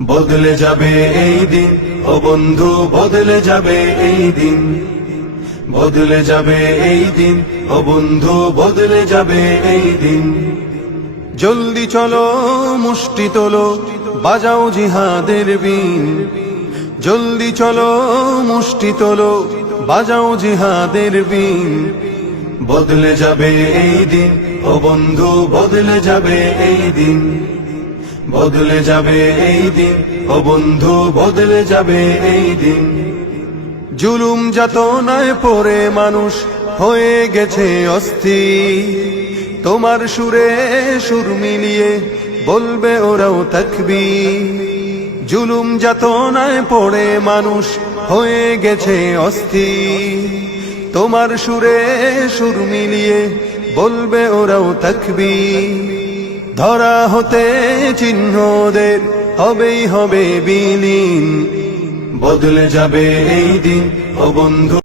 বদলে যাবে এই দিন, ও বন্ধু বদলে যাবে এই দিন, বদলে যাবে এই দিন, ও বন্ধু বদলে যাবে এই দিন। জলদি চলো মুষ্টি তোলো, বাজাও জিহাদের বিন। জলদি চলো মুষ্টি তোলো, বাজাও জিহাদের বিন। বদলে যাবে এই দিন, ও বন্ধু বদলে যাবে এই দিন, বদলে যাবে এই দিন, ও বন্ধু বদলে যাবে এই দিন। জুলুম যাতনায় পড়ে মানুষ হয়ে গেছে অস্থির, তোমার সুরে সুর মিলিয়ে বলবে ওরাও তাকবীর। জুলুম যাতনায় পড়ে মানুষ হয়ে গেছে অস্থির, তোমার সুরে সুর মিলিয়ে বলবে ওরাও তাকবীর। ধরা হতে চিহ্নদের হবেই হবে বিলীন, বদলে যাবে এই দিন, ও বন্ধু